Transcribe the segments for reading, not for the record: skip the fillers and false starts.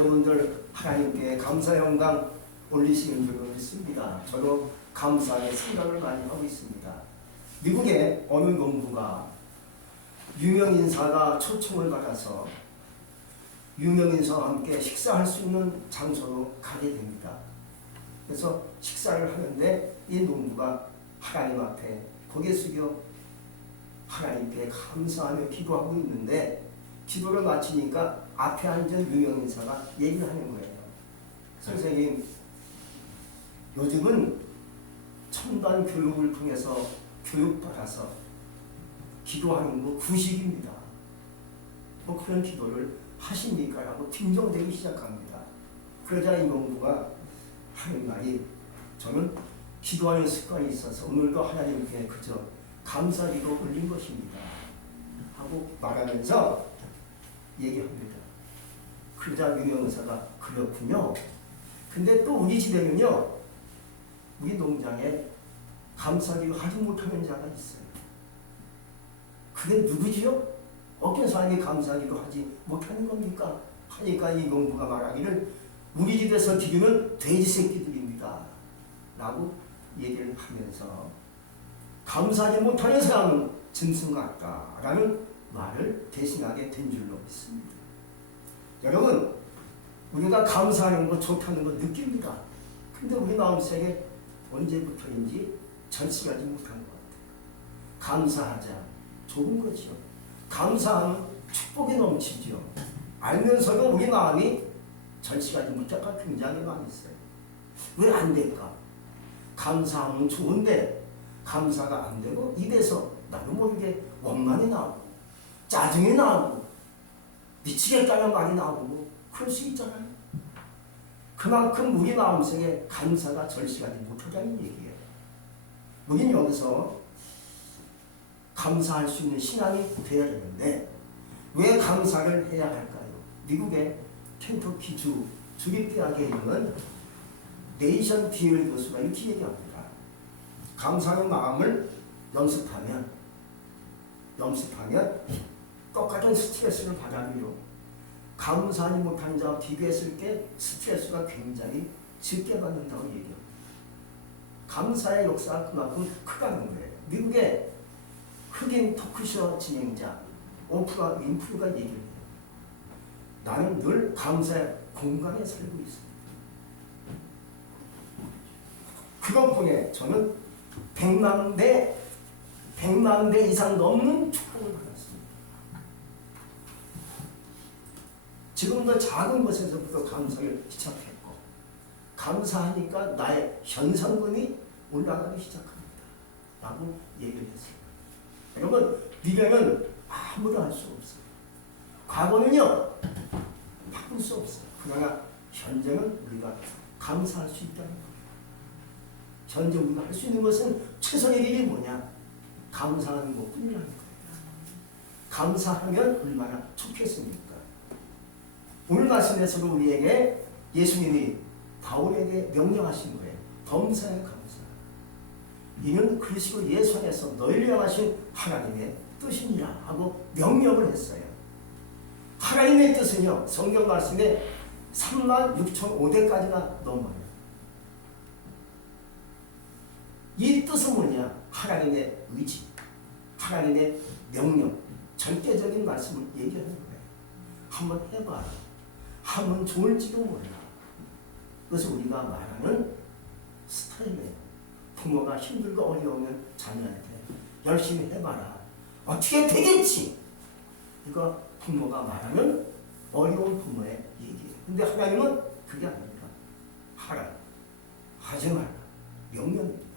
여러분들 하나님께 감사 영광 올리시는 줄로 믿습니다. 저도 감사의 생각을 많이 하고 있습니다. 미국의 어느 농부가 유명인사가 초청을 받아서 유명인사와 함께 식사할 수 있는 장소로 가게 됩니다. 그래서 식사를 하는데 이 농부가 하나님 앞에 고개 숙여 하나님께 감사하며 기도하고 있는데 기도를 마치니까 앞에 앉은 유명인사가 얘기를 하는 거예요. 선생님, 요즘은 첨단 교육을 통해서 교육받아서 기도하는 거 구식입니다. 뭐 그런 기도를 하십니까? 라고 빈정대기 시작합니다. 그러자 이 농부가 하는 말이, 저는 기도하는 습관이 있어서 오늘도 하나님께 그저 감사기도 올린 것입니다 하고 말하면서 얘기합니다. 그러자 유명사가 그렇군요. 근데 또 우리 집에는요, 우리 농장에 감사기도 하지 못하는 자가 있어요. 그게 누구지요? 어떤 사람이 감사기도 하지 못하는 겁니까? 하니까 이 농부가 말하기를 우리 집에서 기르는 돼지 새끼들입니다 라고 얘기를 하면서 감사하지 못하는 사람은 짐승 같다 라는 말을 대신하게 된 줄로 믿습니다. 여러분, 우리가 감사하는 거 좋다는 거 느낍니다. 근데 우리 마음속에 언제부터인지 절실하지 못한 것 같아요. 감사하자, 좋은 거죠. 감사하면 축복이 넘치죠. 알면서도 우리 마음이 절실하지 못할 때가 굉장히 많이 있어요. 왜 안 될까? 감사하면 좋은데 감사가 안 되고 입에서 나도 모르게 원망이 나오고 짜증이 나오고 미치겠다는 말이 나오고 그럴 수 있잖아요. 그만큼 우리 마음속에 감사가 절실하지 못하다는 얘기예요. 우리는 여기서 감사할 수 있는 신앙이 되어야 되는데 왜 감사를 해야 할까요? 미국의 켄터키주 주립대학에 있는 네이션 비엘 교수가 이렇게 얘기합니다. 감사의 마음을 연습하면 똑같은 스트레스를 받아도요, 감사하지 못한 자와 비교했을 때 스트레스가 굉장히 적게 받는다고 얘기합니다. 감사의 역사가 그만큼 크다는 거예요. 미국의 흑인 토크쇼 진행자 오프라 윈프리가 얘기를 해요. 나는 늘 감사의 공간에 살고 있습니다. 그것 덕분에 저는 100만 배 이상 넘는 축복을 받았습니다. 지금도 작은 것에서부터 감사를 시작했고 감사하니까 나의 현상금이 올라가기 시작합니다 라고 얘기를 했어요. 여러분, 미래는 아무도 알 수 없어요. 과거는요, 바꿀 수 없어요. 그러나 현재는 우리가 감사할 수 있다는 거예요. 현재 우리가 할 수 있는 것은 최선의 길이 뭐냐? 감사하는 것뿐이라는 거예요. 감사하면 얼마나 좋겠습니까? 오늘 말씀에서도 우리에게 예수님이 바울에게 명령하신 거예요. 범사에 감사. 이는 그리스도 예수 안에서 너희를 향하신 하나님의 뜻이니라 하고 명령을 했어요. 하나님의 뜻은요, 성경 말씀에 36,500가지나 넘어요. 이 뜻은 뭐냐? 하나님의 의지, 하나님의 명령, 절대적인 말씀을 얘기하는 거예요. 한번 해봐라. 하면 좋을지도 몰라. 그래서 우리가 말하는 스타일이에요. 부모가 힘들고 어려우면 자녀한테 열심히 해봐라. 어떻게 되겠지? 이거 부모가 말하는 어려운 부모의 얘기예요. 근데 하나님은 그게 아닙니다. 하라. 하지 마라. 명령입니다.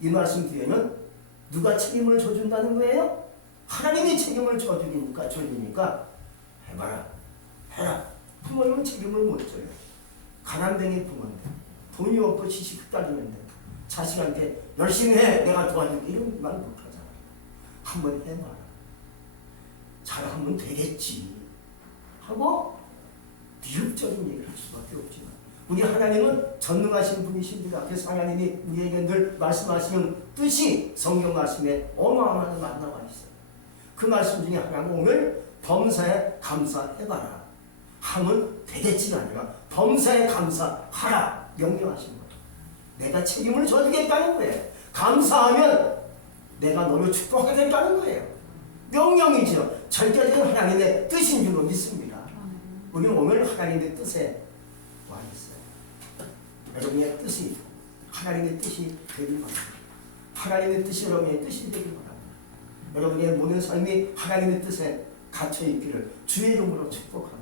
이 말씀 뒤에는 누가 책임을 져준다는 거예요? 하나님이 책임을 져주니까 해봐라. 해라. 부모님은 책임을 못 져요. 가난뱅이 부모인데 돈이 없고 지식 흩달리는데 자식한테 열심히 해, 내가 도와줄게, 이런 말 못하잖아요. 한번 해봐라. 잘하면 되겠지 하고 비극적인 얘기를 할 수밖에 없지만 우리 하나님은 전능하신 분이십니다. 그래서 하나님이 우리에게 늘 말씀하시는 뜻이 성경 말씀에 어마어마하게 나와 있어요. 그 말씀 중에 하나는 오늘 범사에 감사해봐라. 하면 되겠지가 아니라 범사에 감사하라 명령하신 거예요. 내가 책임을 져주겠다는 거예요. 감사하면 내가 너를 축복하겠다는 거예요. 명령이죠. 절대적인 하나님의 뜻인 줄로 믿습니다. 우리는 오늘 하나님의 뜻에 와 있어요. 여러분의 뜻이 하나님의 뜻이 되길 바랍니다. 하나님의 뜻이 여러분의 뜻이 되길 바랍니다. 여러분의 모든 삶이 하나님의 뜻에 갇혀 있기를 주의 이름으로 축복합니다.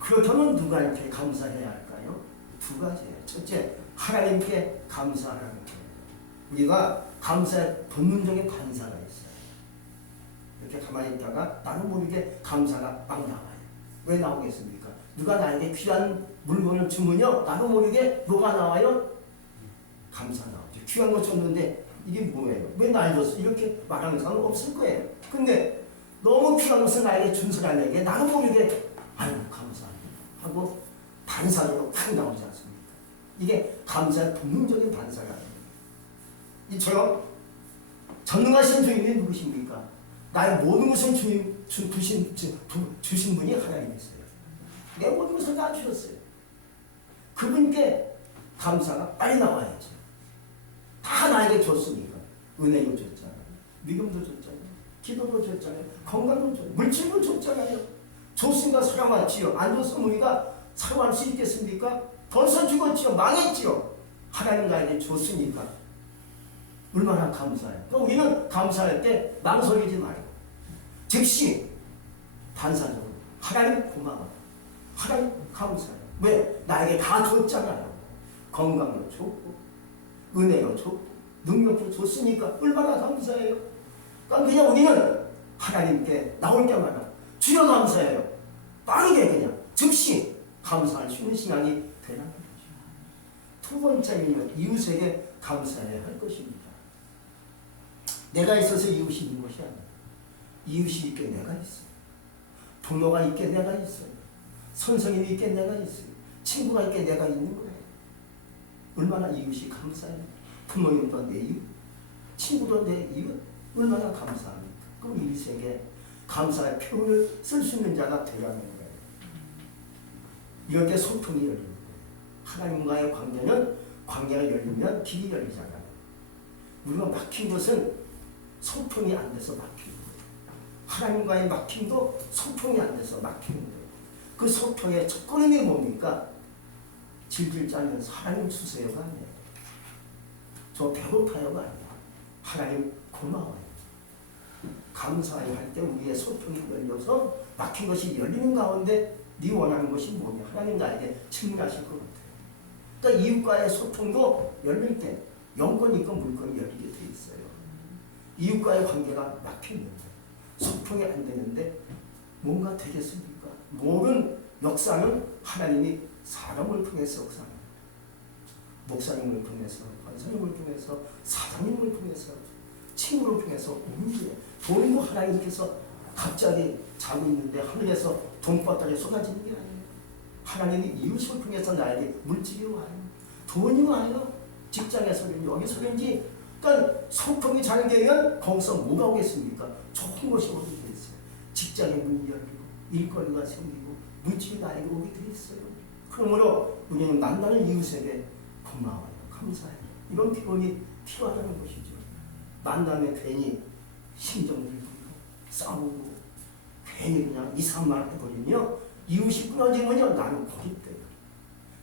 그렇다면 누가 이렇게 감사해야 할까요? 두 가지예요. 첫째, 하나님께 감사하라는 거예요. 우리가 감사의 본능적인 반사가 있어요. 이렇게 가만히 있다가 나는 모르게 감사가 막 나와요. 왜 나오겠습니까? 누가 나에게 귀한 물건을 주면요, 나도 모르게 뭐가 나와요? 감사 나오죠. 귀한 거 줬는데 이게 뭐예요? 왜 나에게 줬어? 이렇게 말하는 사람은 없을 거예요. 근데 너무 귀한 것을 나에게 준 사람에게 나도 모르게 아유 감사합니다 하고 반사적으로 팍 나오지 않습니까? 이게 감사의 본능적인 반사가 아닙니다. 이처럼 전능하신 주인이 누구십니까? 나의 모든 것을 주신 분이 하나님이세요. 내 모든 것을 다 주셨어요. 그분께 감사가 빨리 나와야죠. 다 나에게 줬으니까. 은혜도 줬잖아요. 믿음도 줬잖아요. 기도도 줬잖아요. 건강도 줬잖아요. 물질도 줬잖아요. 줬으니까 사랑하지요. 안 줬으면 우리가 사랑할 수 있겠습니까? 벌써 죽었지요. 망했지요. 하나님 나에게 줬으니까. 얼마나 감사해요. 그러니까 우리는 감사할 때 망설이지 말고 즉시 반사적으로 하나님 고마워요. 하나님 감사해요. 왜? 나에게 다 줬잖아요. 건강도 줬고 은혜도 줬고 능력도 줬으니까 얼마나 감사해요. 그러니까 그냥 우리는 하나님께 나올 때마다 주여 감사해요. 빠르게 그냥 즉시 감사할 수 있는 신앙이 되는 거죠. 두 번째는 이웃에게 감사해야 할 것입니다. 내가 있어서 이웃이 있는 것이 아니에요. 이웃이 있게 내가 있어요. 동료가 있게 내가 있어요. 선생님이 있게 내가 있어요. 친구가 있게 내가 있는 거예요. 얼마나 이웃이 감사해요. 부모님도 내 이웃, 친구도 내 이웃, 얼마나 감사합니까? 그럼 이웃에게 감사의 표현을 쓸 수 있는 자가 되라는 거예요. 이럴 때 소통이 열리는 거예요. 하나님과의 관계는 관계가 열리면 길이 열리잖아요. 우리가 막힌 것은 소통이 안 돼서 막히는 거예요. 하나님과의 막힘도 소통이 안 돼서 막히는 거예요. 그 소통의 첫 걸음이 뭡니까? 질질 짜면서 하나님 주세요가 아니에요. 저 배고파요가 아니에요. 하나님 고마워요. 감사해야 할 때 우리의 소통이 열려서 막힌 것이 열리는 가운데 네 원하는 것이 뭐냐? 하나님 나에게 질문하실 것 같아요. 그러니까 이웃과의 소통도 열릴 때 영권이 있고 물건이 열리게 돼 있어요. 이웃과의 관계가 막혔는데 소통이 안 되는데 뭔가 되겠습니까? 모든 역사는 하나님이 사람을 통해서 역사합니다. 목사님을 통해서, 권사님을 통해서, 사장님을 통해서, 친구를 통해서 우리의 돈도 하나님께서 갑자기 자고 있는데 하늘에서 돈바닥에 쏟아지는 게 아니에요. 하나님이 이웃을 통해서 나에게 물질이 와요. 돈이 와요. 직장에서든지 어디서든지. 그러니까 소통이 잘 되면 거기서 뭐가 오겠습니까? 좋은 것이 오게 돼 있어요. 직장의 문이 열리고 일거리가 생기고 물질이 나에게 오게 돼 있어요. 그러므로 우리는 만나는 이웃에게 고마워요. 감사해요. 이런 표현이 필요하다는 것이죠. 만나면 괜히 심정 들고 싸우고 괜히 그냥 이상한 말 해버리며 이웃이 끊어지면요 나는 고립돼요.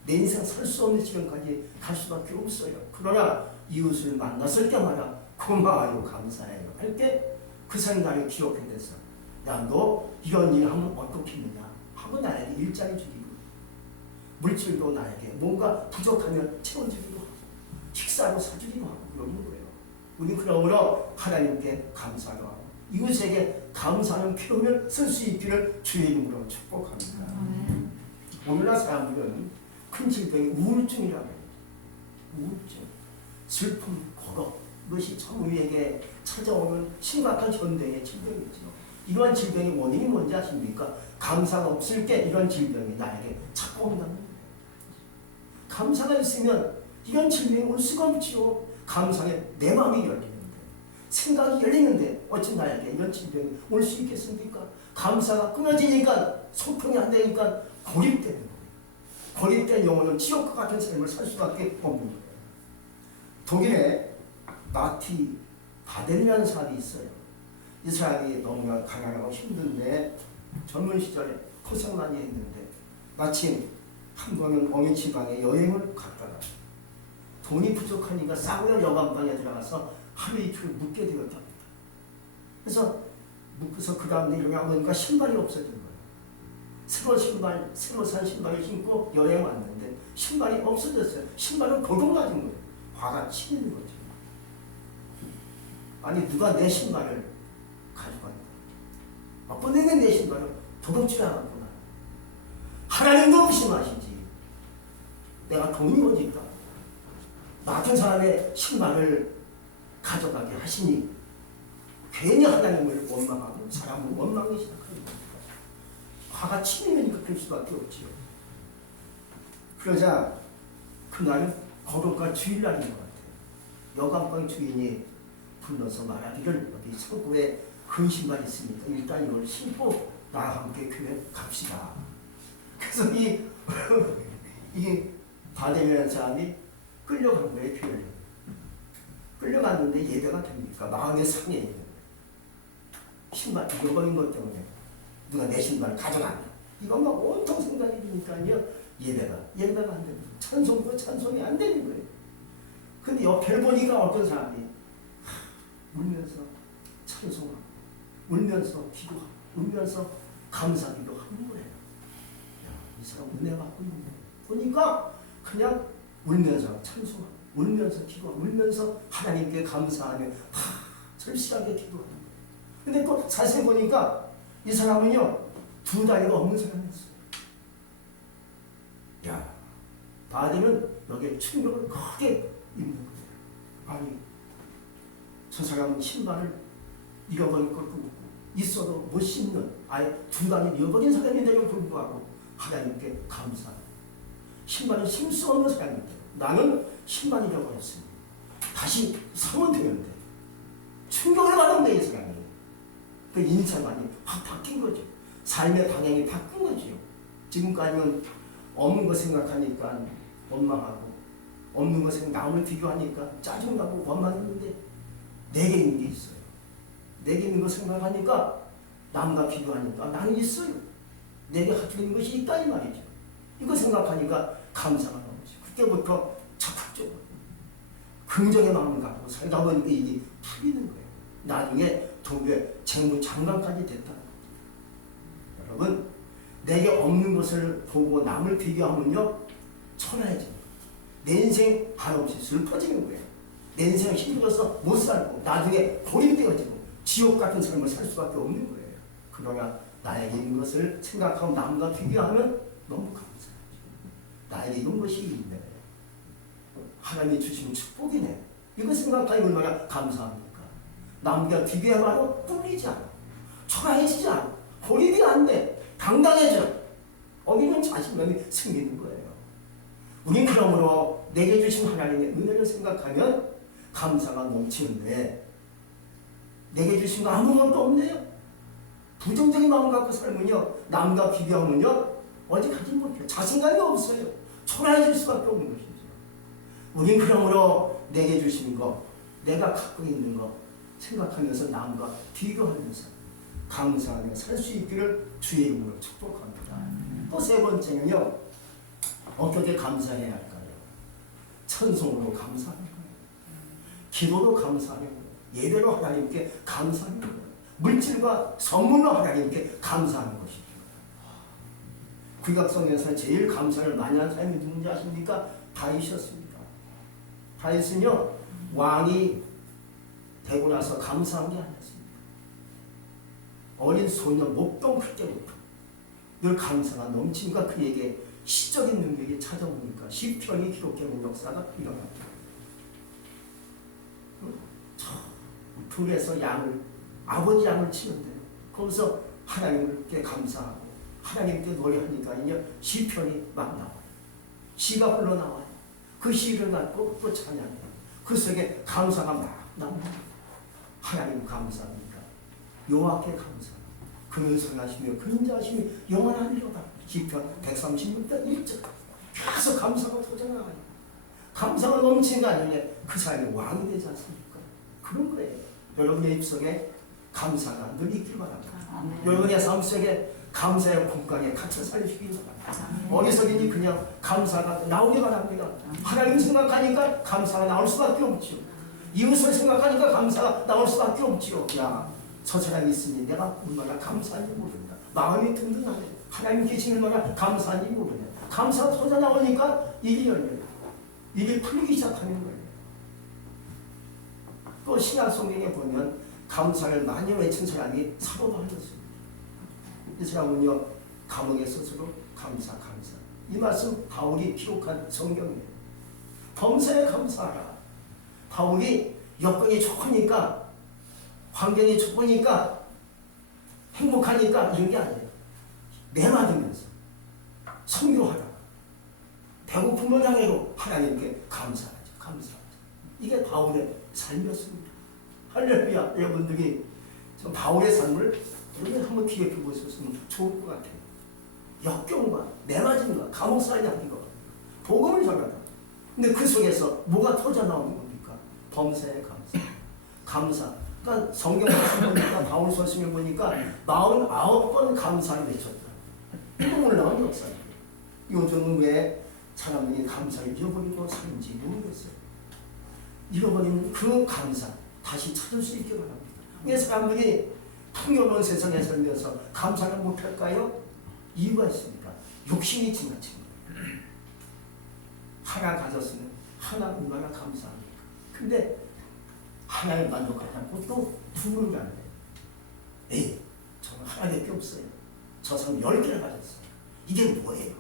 내 인생 살 수 없는 지경까지 갈 수밖에 없어요. 그러나 이웃을 만났을 때마다 고마워요 감사해요 할 때 그 사람이 나를 기억해내서 야 너 이런 일 하면 어떻겠느냐 하고 나에게 일자리 주기도 물질도 나에게 뭔가 부족하면 채워주기도 하고 식사로 사주기도 하고 그러는 거예요. 우리 그러므로 하나님께 감사도 하고 이웃에게 감사하는 표현을 쓸 수 있기를 주의 이름으로 축복합니다. 오늘날 사람들은 큰 질병이 우울증이라고 해요. 우울증, 슬픔, 고독 이것이 참 우리에게 찾아오는 심각한 현대의 질병이죠. 이러한 질병의 원인이 뭔지 아십니까? 감사가 없을 때 이런 질병이 나에게 찾고 온다는 거예요. 감사가 있으면 이런 질병이 올 수가 없지요. 감사에 내 마음이 열리는데 생각이 열리는데 어찌 나에게 이런 질병이 올 수 있겠습니까? 감사가 끊어지니까 소통이 안 되니까 고립되는 거예요. 고립된 영혼은 지옥과 같은 삶을 살 수밖에 없는 거예요. 독일에 마티 바델이라는 사람이 있어요. 이 사람이 너무나 가난하고 힘든데 젊은 시절에 고생 많이 했는데 마침 한 번은 어느 지방에 여행을 갔다가 돈이 부족하니까 싸구려 여관방에 들어가서 하루 이틀 묵게 되었답니다. 그래서 묵고서 그 다음에 일어나 보니까 신발이 없어진 거예요. 새로 산 신발을 신고 여행 왔는데 신발이 없어졌어요. 신발은 도둑맞은 거예요. 화가 치는 거죠. 아니 누가 내 신발을 가져갔나? 아빠는 내 신발을 도둑질 않았구나. 하나님도 무심하시지. 내가 돈이 어딜까? 나 같은 사람의 신발을 가져가게 하시니 괜히 하나님을 원망하고 사람을 원망하기 시작하는 겁니다. 화가 치밀으니까 그럴 수밖에 없지요. 그러자 그날은 거룩한 주일날인 것 같아요. 여관방 주인이 불러서 말하기를 여기 서구에 그 신발 있으니까 일단 이걸 신고 나와 함께 교회 갑시다. 그래서 이 바델이라는 사람이 끌려간 거예요, 교회를. 끌려갔는데 예배가 됩니까? 마음의 상해 있는 거예요. 신발 잃어버린 것 때문에 누가 내 신발을 가져갔나? 이것만 온통 생각이 드니까요, 예배가 안 됩니다. 찬송도 찬송이 안 되는 거예요. 근데 옆에 보니까 어떤 사람이 울면서 찬송하고, 울면서 기도하고, 울면서 감사기도 하는 거예요. 야, 이 사람 은혜 받고 있네. 보니까 그냥 울면서 찬송하고, 울면서 기도하고, 울면서 하나님께 감사하며 절실하게 기도하는 거예요. 근데 또 자세히 보니까 이 사람은요, 두 다리가 없는 사람이었어요. 야, 바디는 여기에 충격을 크게 입는 거예요. 아니, 저 사람은 신발을 잃어버릴 걸 끊고 있어도 못 신는 아예 두 다리를 잃어버린 사람인데도 불구하고 하나님께 감사합니다. 신발은 신을 수 없는 사람인데 나는 신발 잃어버렸습니다. 다시 사면 되는데 충격을 받은 거예요, 이 사람이. 그 인생관이 확 바뀐 거죠. 삶의 방향이 바뀐 거죠. 지금까지는 없는 거 생각하니까 원망하고, 없는 거 남을 비교하니까 짜증나고 원망했는데 내게 있는 게 있어요. 내게 있는 거 생각하니까 남과 비교하니까 나는 있어요. 내게 갖고 있는 것이 있다 이 말이죠. 이거 생각하니까 감사가 나오죠. 그때부터 적극적으로 긍정의 마음을 갖고 살다 보니까 이게 풀리는 거예요. 나중에 독일의 재무장관까지 됐다는 거죠. 여러분, 내게 없는 것을 보고 남을 비교하면요, 초라해집니다. 내 인생 한없이 슬퍼지는 거예요. 내 인생을 힘들어서 못 살고 나중에 고립되어지고 지옥 같은 삶을 살 수밖에 없는 거예요. 그러나 나에게 있는 것을 생각하고 남과 비교하면 너무 감사하죠. 나에게 이런 것이 있네. 하나님이 주신 축복이네. 이거 생각하니 얼마나 감사합니까? 남과 비교해봐도 뚫리지 않아. 초라해지지 않아. 고립이 안 돼. 당당해져. 어기는 자신감이 생기는 거예요. 우린 그러므로 내게 주신 하나님의 은혜를 생각하면 감사가 넘치는데 내게 주신 거 아무것도 없네요. 부정적인 마음 갖고 살면요, 남과 비교하면요, 어디 가지 못해요. 자신감이 없어요. 초라해질 수밖에 없는 것이죠. 우린 그러므로 내게 주신 거, 내가 갖고 있는 거 생각하면서 남과 비교하면서 감사하며 살 수 있기를 주의 이름으로 축복합니다. 또 세 번째는요, 어떻게 감사해야 할까요? 찬송으로 감사하는 거예요. 기도로 감사하는 거예요. 예배로 하나님께 감사하는 거예요. 물질과 선물로 하나님께 감사하는 것이죠. 구약성경에서 제일 감사를 많이 한 사람이 누군지 아십니까? 다윗이었습니다. 다윗은요, 왕이 되고 나서 감사한 게 아니었습니다. 어린 소녀 목동 클 때부터 늘 감사가 넘치니까 그에게 시적인 능력이 찾아오니까 시편이 기록되는 역사가 일어납니다. 들에서 아버지 양을 치는데요. 거기서 하나님께 감사하고 하나님께 노래하니까 시편이 막 나와요. 시가 흘러나와요. 그 시를 갖고 또 찬양해요. 그 속에 감사가 막 나옵니다. 하나님 감사합니다. 여호와께 감사합니다. 근선하시며 근자하시며 영원하리로다. 시편 136편 1절. 계속 감사가 터져나가요. 감사가 넘치는 거 아니냐. 그 사람이 왕이 되지 않습니까? 그런 거예요. 여러분의 입속에 감사가 늘 있길 바랍니다. 여러분의 삶 속에 감사의 공간에 갇혀 살시기 바랍니다. 어디서든지 그냥 감사가 나오기 바랍니다. 하나님 생각하니까 감사가 나올 수밖에 없죠. 이웃을 생각하니까 감사가 나올 수밖에 없죠. 야, 저 사람이 있으니 내가 얼마나 감사한지 모른다. 마음이 든든하네. 하나님 계신 얼마나 감사한지 모르네. 감사가 터져 나오니까 일이 열려요. 일이 풀리기 시작하는 거예요. 또 신약 성경에 보면 감사를 많이 외친 사람이 사도 바울이었습니다. 이 사람은요, 감옥에 스스로 감사. 이 말씀 바울이 기록한 성경이에요. 범사에 감사하라. 바울이 여건이 좋으니까, 환경이 좋으니까, 행복하니까 이런 게 아니에요. 내 맞으면서 선교하라. 배고픔을 당해도 하나님께 감사하죠. 이게 바울의 삶이었습니다. 할렐루야. 여러분들이 바울의 삶을 여러분 한번 기억해 보셨으면 좋을 것 같아요. 역경과 매맞음과 감옥살이 아니고 복음을 전하다. 근데 그 속에서 뭐가 터져 나오는 겁니까? 범사에 감사. 그러니까 성경 말씀 보니까 바울 서신을 보니까 49번 감사를 외쳤다. 이거 놀라운 역사예요. 요즘은 왜 사람들이 감사를 잃어버리고 사는지 모르겠어요. 잃어버리는 그 감사 다시 찾을 수 있게 바랍니다. 왜 사람들이 풍요로운 세상에 살면서 감사를 못할까요? 이유가 있습니다. 욕심이 지나친 거예요. 하나 가졌으면 하나 얼마나 감사합니까? 근데 하나에 만족하지 않고 또 두는 게 아니에요. 에이, 저는 하나밖에 없어요. 저 사람 10개를 가졌어요. 이게 뭐예요?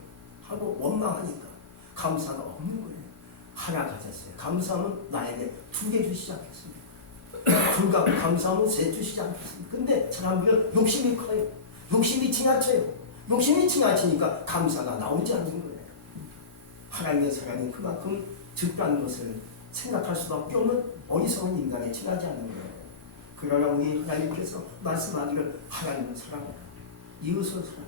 하고 원망하니까 감사가 없는 거예요. 하나 가졌어요. 감사하면 나에게 2개 주시지 않겠습니까? 불과 감사하면 3 주시지 않겠습니까? 근데 사람들은 욕심이 커요. 욕심이 지나쳐요. 욕심이 지나치니까 감사가 나오지 않는 거예요. 하나님의 사랑이 그만큼 적다는 것을 생각할 수밖에 없는 어리석은 인간에 지나지 않는 거예요. 그러나 우리 하나님께서 말씀하기를 하나님을 사랑하라. 이웃을 사랑하라.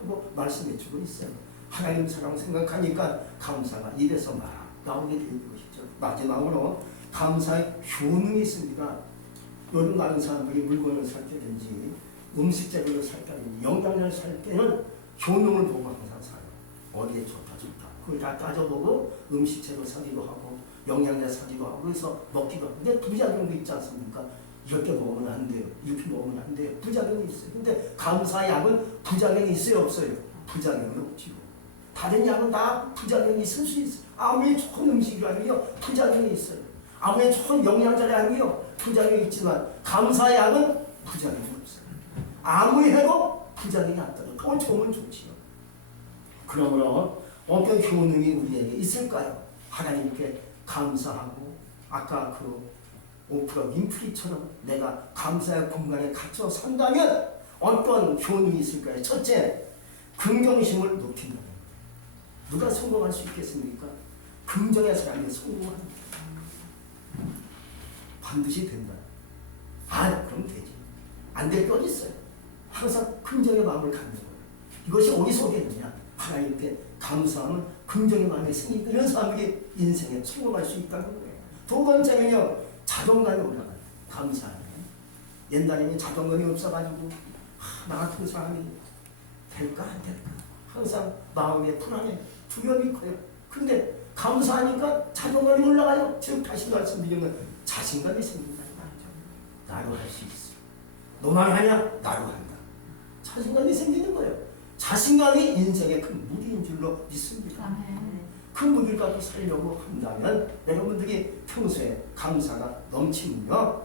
하고 말씀해 주고 있어요. 하나님 사랑 생각하니까 감사가 입에서 막 나오게 되는 것이죠. 마지막으로 감사의 효능이 있습니다. 요즘 많은 사람들이 물건을 살 때든지 음식 재료를 살 때든지 영양제를 살 때는 효능을 보고 항상 사요. 어디에 좋다. 그걸 다 따져보고 음식 재료 사기도 하고 영양제 사기도 하고 그래서 먹기도 하고. 근데 부작용도 있지 않습니까? 이렇게 먹으면 안 돼요. 이렇게 먹으면 안 돼요. 부작용이 있어요. 근데 감사의 약은 부작용이 있어요? 없어요? 부작용이 없지요. 다른 약은 다 부작용이 있을 수 있어요. 아무리 좋은 음식이라면요 부작용이 있어요. 아무리 좋은 영양제라면요 부작용이 있지만 감사의 약은 부작용이 없어요. 아무리 해도 부작용이 안 떠요. 더 좋으면 좋지요. 그러므로 어떤 효능이 우리에게 있을까요? 하나님께 감사하고 아까 그 오프라 윈프리처럼 내가 감사의 공간에 갇혀 산다면 어떤 효능이 있을까요? 첫째, 긍정심을 높인다. 누가 성공할 수 있겠습니까? 긍정의 사람이 성공합니다. 반드시 된다. 아, 그럼 되지. 안 될 게 어디 있어요? 항상 긍정의 마음을 갖는 거예요. 이것이 어디서 오겠느냐? 하나님께 감사하면 긍정의 마음이 생기니까 이런 사람들이 인생에 성공할 수 있다는 거예요. 두 번째는요, 자존감이 올라가요. 감사하면. 옛날에는 자존감이 없어가지고 나 같은 사람이 될까 안 될까 항상 마음에 불안해 두려움이 커요. 근데 감사하니까 자존감이 올라가요. 지금 다시 말씀드리면 자신감이 생긴다. 나도 할 수 있어. 너만 하냐? 나도 한다. 자신감이 생기는 거예요. 자신감이 인생의 큰 무기인 줄로 믿습니다. 그 무기를 갖고 살려고 한다면 여러분들이 평소에 감사가 넘치면요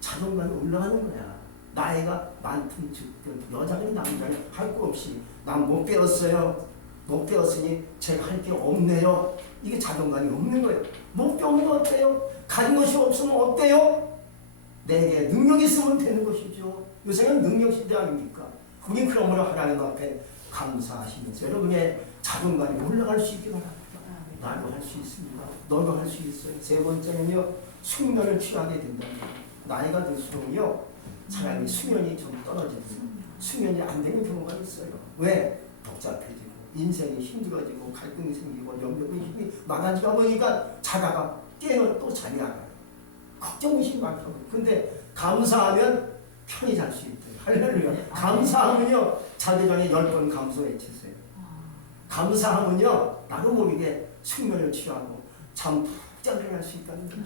자존감이 올라가는 거야. 나이가 많든 적든 여자든 남자든 할 거 없이 난 못 배웠어요. 못 배웠으니 제가 할 게 없네요. 이게 자존감이 없는 거예요. 못 배우면 어때요? 가진 것이 없으면 어때요? 내게 능력이 있으면 되는 것이죠. 요새는 능력 시대 아닙니까? 우리 그러므로 하나님 앞에 감사하시면서 여러분의 자존감이 올라갈 수 있게 바랍니다. 나도 할 수 있습니다. 너도 할 수 있어요. 세 번째는요, 숙면을 취하게 된다. 나이가 들수록요, 사람이 수면이 좀 떨어집니다. 수면이 안 되는 경우가 있어요. 왜? 복잡해지고 인생이 힘들어지고 갈등이 생기고 연결이 힘이 많아지다 보니까 자다가 깨면 또 잠이 안 와요. 걱정이 많다고. 근데 감사하면 편히 잘 수 있대요. 할렐루야. 감사하면요 자기 전에 10번 감사 외치세요. 감사하면요 나도 모르게 숙면을 취하고 잠 푹 잠들할 수 있다는 거죠.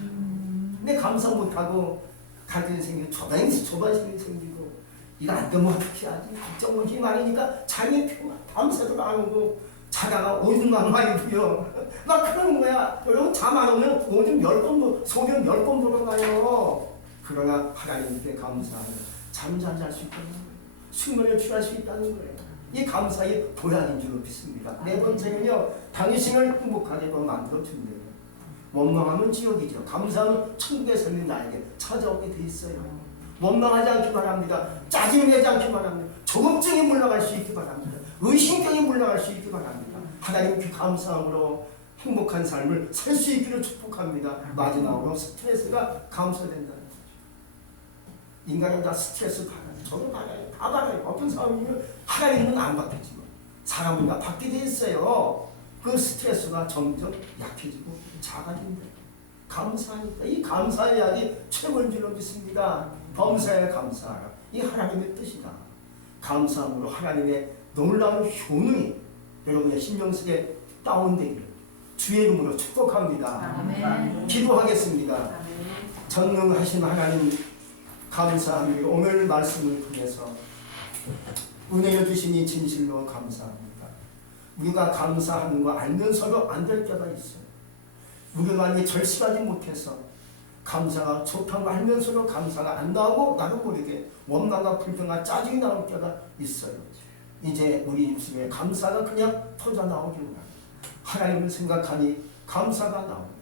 근데 감사 못하고 갈등이 생기고 조바심이 생기고 이거 안 되면 어떻게 하지? 걱정이 많으니까 잠이 밤새도록 안 오고 자다가 오줌만 많이 비어. 막 그러는 거야. 여러분 잠 안 오면 오줌 10번, 소변 10번 들어가요. 그러나 하나님께 감사하면 잠잘 잘 수 있다는 거예요. 숙면을 취할 수 있다는 거예요. 이 감사의 보약인 줄 믿습니다. 네 번째는요. 당신을 행복하게 만들어준대요. 원망하면 지옥이죠. 감사하면 천국의 삶이 나에게 찾아오게 돼 있어요. 원망하지 않기 바랍니다. 짜증 내지 않기 바랍니다. 조급증이 물러갈 수 있기 바랍니다. 의심병이 물러갈 수 있기 바랍니다. 하나님께 감사함으로 행복한 삶을 살 수 있기를 축복합니다. 마지막으로 스트레스가 감소된다는 거죠. 인간은 다 스트레스 받아요. 저도 받아요. 다 받아요. 어떤 사람이면 하나님은 안 받겠지만 사람은 다 받게 돼 있어요. 그 스트레스가 점점 약해지고 작아진다. 감사하니까 이 감사의 약이 최고인 줄로 믿습니다. 범사에 감사하라. 이 하나님의 뜻이다. 감사함으로 하나님의 놀라운 효능이 여러분의 신명속에 다운되기를 주의 이름으로 축복합니다. 아멘. 기도하겠습니다. 아멘. 전능하신 하나님 감사합니다. 오늘 말씀을 통해서 은혜를 주시니 진실로 감사합니다. 우리가 감사하는 거 알면서도 안 될 때가 있어요. 우리가 이제 절실하지 못해서 감사가 좋다고 알면서도 감사가 안 나오고 나도 모르게 원망과 불평과 짜증이 나올 때가 있어요. 이제 우리 입술에 감사가 그냥 터져 나오기를 합니다. 하나님을 생각하니 감사가 나옵니다.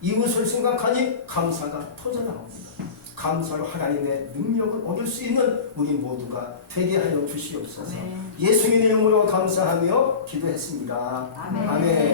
이웃을 생각하니 감사가 터져 나옵니다. 감사로 하나님의 능력을 얻을 수 있는 우리 모두가 되게 하여 주시옵소서. 아멘. 예수님의 이름으로 감사하며 기도했습니다. 아멘. 아멘.